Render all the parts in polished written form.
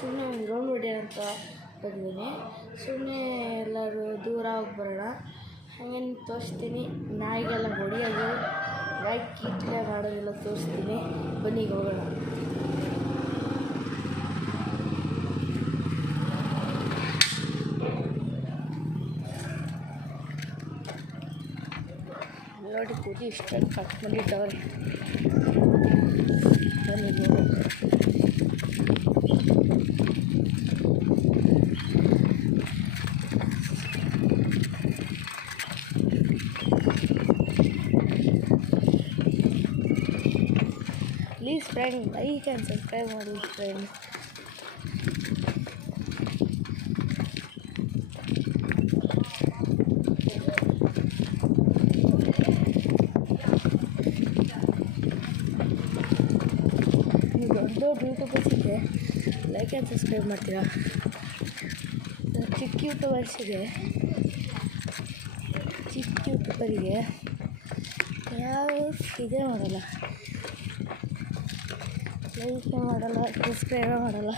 ಸುಮ್ಮನೆ ಒಂದು ರೌಂಡ್ ಹೊಡೆಯೋಣ ಅಂತ ಬಂದಿದ್ದೀನಿ. ಸುಮ್ಮನೆ ಎಲ್ಲರೂ ದೂರ ಹೋಗಿ ಬರೋಣ. ಹಾಗೆ ತೋರಿಸ್ತೀನಿ. ನಾಯಿಗೆಲ್ಲ ಹೊಡೆಯೋದು, ನಾಯಿ ಕೀಟ್ಲೆ ಮಾಡೋದೆಲ್ಲ ತೋರಿಸ್ತೀನಿ. ಬನ್ನಿ ಹೋಗೋಣ. ನೋಡಿ ಕೂತಿ ಇಷ್ಟೊಂದು ಕಟ್ ಮಾಡಿಟ್ಟವ್ರೆ. ಬನ್ನಿ ಹೋಗೋಣ. Please friend like and subscribe ಮಾಡಿ ಫ್ರೆಂಡ್. ನೀವು ದೊಡ್ಡ ಯೂಟ್ಯೂಬರ್ಸಿಗೆ ಲೈಕ್ ಆ್ಯಂಡ್ ಸಬ್ಸ್ಕ್ರೈಬ್ ಮಾಡ್ತೀರಾ? ಚಿಕ್ಕ ಯೂಟ್ಯೂಬರ್ಸಿಗೆ ಯಾವ ಇದೇ ಮಾಡಲ್ಲ, ಲೈಕ್ ಮಾಡಲ್ಲ, ಸಬ್ಸ್ಕ್ರೈಬ್ ಮಾಡಲ್ಲ.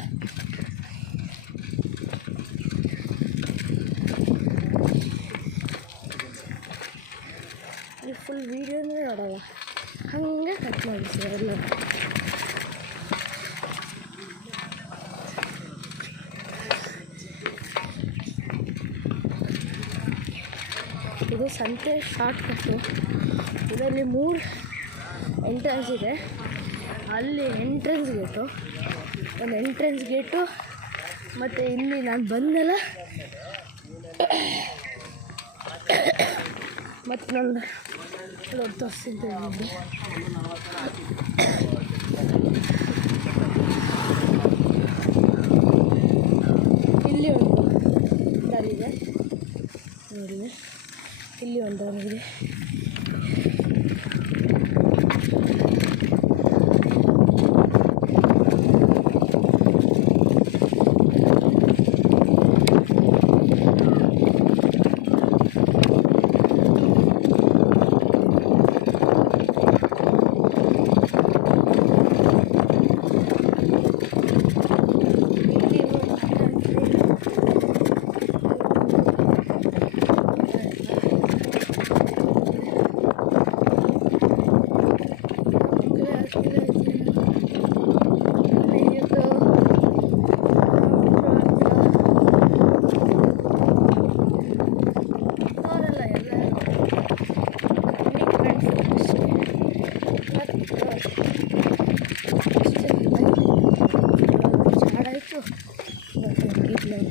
ಈ ಫುಲ್ ವೀಡಿಯೋನೇ ನೋಡಲ್ಲ, ಹಾಗೆ ಕಟ್ ಮಾಡಿಸ್ತಾರೆ ಎಲ್ಲ. ಇದು ಸಂತೆ ಶಾರ್ಟ್ ಕಟ್ಟು. ಇದರಲ್ಲಿ 3 ಎಂಟ್ರೆನ್ಸ್ ಇದೆ. ಅಲ್ಲಿ ಎಂಟ್ರೆನ್ಸ್ ಗೇಟು, ಒಂದು ಎಂಟ್ರೆನ್ಸ್ ಗೇಟು, ಮತ್ತು ಇಲ್ಲಿ ನಾನು ಬಂದೆಲ್ಲ ಮತ್ತು ನನ್ನ ತೋರಿಸ್ತೀನಿ. ಇಲ್ಲಿ ಒಂದು ದಾರಿದೆ ನೋಡಿ, ಇಲ್ಲಿ ಒಂದು ದಾರಿದೆ.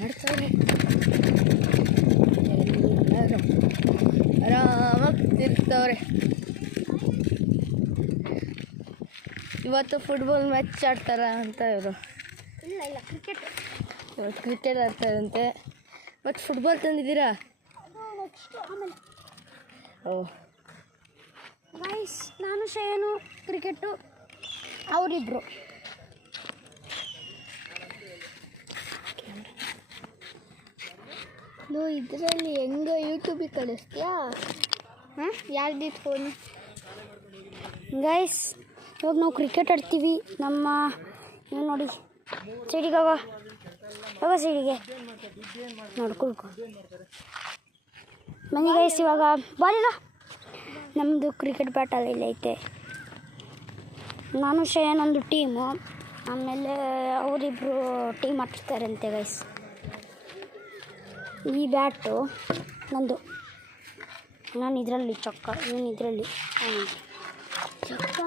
ಮಾಡ್ತಾರೆ ಎಲ್ಲರೂ ಆರಾಮಾಗಿ ತಿರ್ಗ್ತವ್ರೆ. ಇವತ್ತು ಫುಟ್ಬಾಲ್ ಮ್ಯಾಚ್ ಆಡ್ತಾರ ಅಂತ ಇವರು. ಇಲ್ಲ ಕ್ರಿಕೆಟ್. ಇವತ್ತು ಕ್ರಿಕೆಟ್ ಆಡ್ತಾರಂತೆ. ಮತ್ತು ಫುಟ್ಬಾಲ್ ತಂದಿದ್ದೀರಾ? ಓ ಗೈಸ್, ನಾನು ಶ್ರೇಯನು ಕ್ರಿಕೆಟು ಅವರಿಬ್ರು. ಇದರಲ್ಲಿ ಹೆಂಗೆ ಯೂಟ್ಯೂಬಿಗೆ ಕಳಿಸ್ತೀಯಾ? ಯಾರ್ದಿತ್ತು ಫೋನು? ಗೈಸ್, ಇವಾಗ ನಾವು ಕ್ರಿಕೆಟ್ ಆಡ್ತೀವಿ. ನಮ್ಮ ಏನು ನೋಡಿ, ಸೈಡಿಗೆ ಹೋಗೋ ಸೈಡಿಗೆ ನೋಡ್ಕೊಳ್ಕೊ ಬನ್ನಿ ಗೈಸ್. ಇವಾಗ ಬಾಲಿಲ್ಲ, ನಮ್ಮದು ಕ್ರಿಕೆಟ್ ಬ್ಯಾಟ್ ಅಲ್ಲಿ ಐತೆ. ನಾನು ಶ್ರೇಯನ್ ಒಂದು ಟೀಮು, ಆಮೇಲೆ ಅವರಿಬ್ಬರು ಟೀಮ್ ಆಡ್ತಾರಂತೆ ಗೈಸ್. ಈ ಬ್ಯಾಟು ನಂದು, ನಾನು ಇದರಲ್ಲಿ ಚೊಕ್ಕ, ಇವನು ಇದರಲ್ಲಿ ಚೊಕ್ಕ.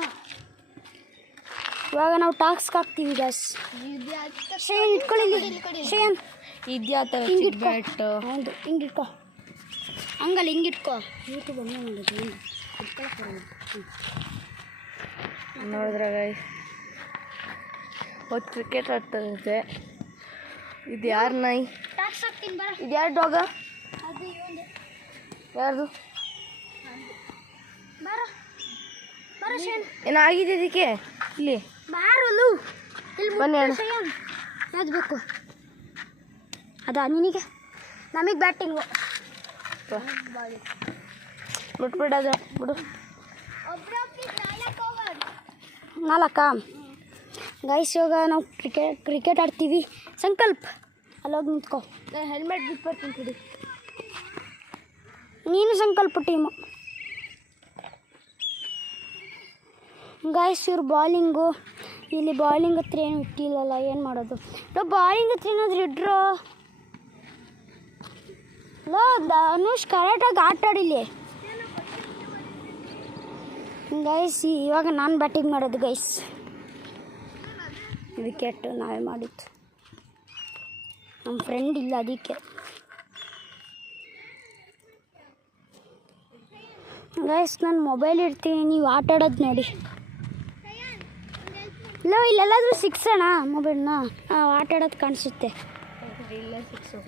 ಇವಾಗ ನಾವು ಟಾಸ್ಕ್ ಹಾಕ್ತೀವಿ ಗೈಸ್. ಶ್ರೇಯನ್ ಇಟ್ಕೊಳ್ಳಿ, ಶ್ರೇಯನ್ ಇದ್ಯಾವ ಬ್ಯಾಟು? ಹೌದು, ಹಿಂಗಿಟ್ಕೊ, ಹಂಗಲ್ಲ ಹಿಂಗಿಟ್ಕೊ. ಯೂಟ್ಯೂಬ್ ಅನ್ನ ಮಾಡೋದು ನೋಡಿದ್ರೆ ಗೈಸ್, ಹೊತ್ತು ಕ್ರಿಕೆಟ್ ಆಡ್ತದಂತೆ. ಇದು ಯಾರು ನಾಯಿ? ಇದು ಯಾರು ಡಾಗ? ಯಾರ್ದು? ಏನಾಗಿದೆ ಇದಕ್ಕೆ? ಇಲ್ಲಿ ಬನ್ನಿ ಅಣ್ಣ. ಯಾವ್ದು ಬೇಕು? ಅದಾ ನಿನಗೆ? ನಮಗೆ ಬ್ಯಾಟಿಂಗು. ಬಿಟ್ಬಿಡೋದು ಬಿಡು. 4 ಗೈಸ್ ಇವಾಗ ನಾವು ಕ್ರಿಕೆಟ್ ಆಡ್ತೀವಿ. ಸಂಕಲ್ಪ ಅಲ್ಲೋಗಿ ನಿಂತ್ಕೋ. ನಾನು ಹೆಲ್ಮೆಟ್ ಬಿಟ್ಟು ಬರ್ತೀನಿ ಬಿಡಿ. ನೀನು ಸಂಕಲ್ಪ ಟೀಮು. ಗೈಸ್ ಇವ್ರು ಬಾಲಿಂಗು. ಇಲ್ಲಿ ಬಾಲಿಂಗ್ ಹತ್ರ ಏನು ಇಟ್ಟಿಲ್ಲಲ್ಲ, ಏನು ಮಾಡೋದು? ಬಾಲಿಂಗ್ ಹತ್ರ ಏನಾದರೂ ಇಡ್ರೋ. ಧನುಷ್ ಕರೆಕ್ಟಾಗಿ ಆಟ ಆಡಿಲಿ ಗೈಸ್. ಇವಾಗ ನಾನು ಬ್ಯಾಟಿಂಗ್ ಮಾಡೋದು ಗೈಸ್. ವಿಕೆಟ್ ನಾವೇ ಮಾಡಿದ್ದು, ನಮ್ಮ ಫ್ರೆಂಡ್ ಇಲ್ಲ ಅದಕ್ಕೆ. ಗೈಸ್ ನಾನು ಮೊಬೈಲ್ ಇಡ್ತೀನಿ, ನೀವು ಆಟ ಆಡೋದು ನೋಡಿ. ಇಲ್ಲ ಇಲ್ಲೆಲ್ಲಾದರೂ ಸಿಕ್ಸೋಣ ಮೊಬೈಲ್ನ, ಆಟ ಆಡೋದು ಕಾಣಿಸುತ್ತೆ. ಇಲ್ಲ ಸಿಕ್ಸು.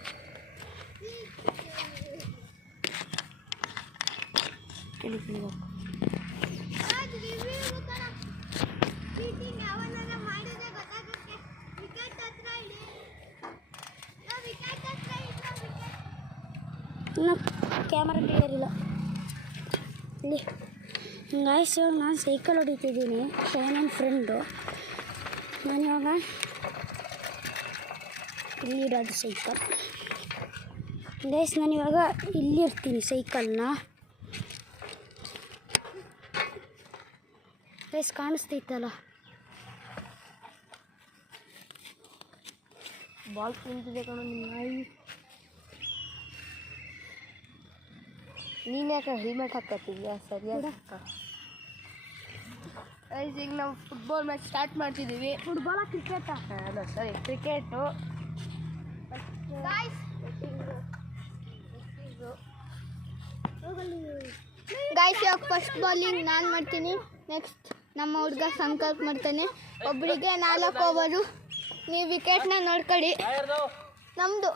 ಇನ್ನು ಕ್ಯಾಮರಾ ಕ್ಲಿಯರ್ ಇಲ್ಲ ಇಲ್ಲಿ. ಗೈಸ್ ಇವಾಗ ನಾನು ಸೈಕಲ್ ಹೊಡಿತಿದ್ದೀನಿ, ನನ್ನ ಫ್ರೆಂಡು. ನಾನಿವಾಗ ಇಲ್ಲಿ ಇಡೋದು ಸೈಕಲ್. ಗೈಸ್ ನಾನಿವಾಗ ಇಲ್ಲಿ ಇರ್ತೀನಿ ಸೈಕಲ್ನ. ಗೈಸ್ ಕಾಣಿಸ್ತೈತಲ್ಲ, ಬಾಲ್ ತಿಂತಿದೆ ಕಣೋ ನಿಮ್ಮ ನಾಯಿ. ನೀನು ಯಾಕೆ ಹೆಲ್ಮೆಟ್ ಹಾಕತ್ತಿದ್ಯಾ? ಸರಿಯಾಗಿ ಈಗ ನಾವು ಫುಟ್ಬಾಲ್ ಮ್ಯಾಚ್ ಸ್ಟಾರ್ಟ್ ಮಾಡ್ತಿದ್ದೀವಿ. ಫುಟ್ಬಾಲ ಕ್ರಿಕೆಟಾ? ಅಲ್ಲ ಸರಿ, ಕ್ರಿಕೆಟು. ಗೈಸ್ ಇವಾಗ ಫಸ್ಟ್ ಬಾಲಿಂಗ್ ನಾನು ಮಾಡ್ತೀನಿ. ನೆಕ್ಸ್ಟ್ ನಮ್ಮ ಹುಡುಗ ಸಂಕಲ್ಪ ಮಾಡ್ತಾನೆ. ಒಬ್ಬರಿಗೆ 4 ಓವರು. ನೀವು ವಿಕೆಟ್ನ ನೋಡ್ಕೊಳ್ಳಿ. ನಮ್ಮದು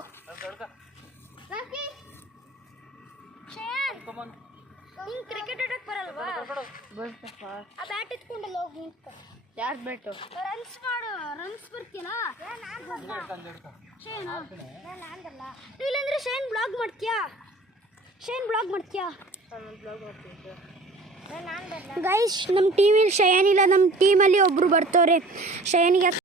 ಹಿಂಗೆ ಕ್ರಿಕೆಟ್ ಆಡೋಕ್ಕೆ ಬರಲ್ವಾ? ಬರ್ತಪ್ಪ. ಆ ಬ್ಯಾಟ್ ಎತ್ಕೊಂಡಲ್ಲ ಹೋಗಿ ನಿಂತ್ಕೊ. ಯಾರು ಬೆಟ್ಟು? ರನ್ಸ್ ಮಾಡು, ರನ್ಸ್ ಬರ್ತೀನಾ? ಇಲ್ಲಾಂದ್ರೆ ಶೈನ್ ಬ್ಲಾಗ್ ಮಾಡ್ತೀಯಾ? ನಾನು ಬ್ಲಾಗ್ ಮಾಡ್ತೀನಿ. ಗೈಸ್ ನಮ್ಮ ಟೀಮಲ್ಲಿ ಶಯನ್ ಇಲ್ಲ. ನಮ್ಮ ಟೀಮಲ್ಲಿ ಒಬ್ಬರು ಬರ್ತಾರೆ. ಶಯನಿಗೆ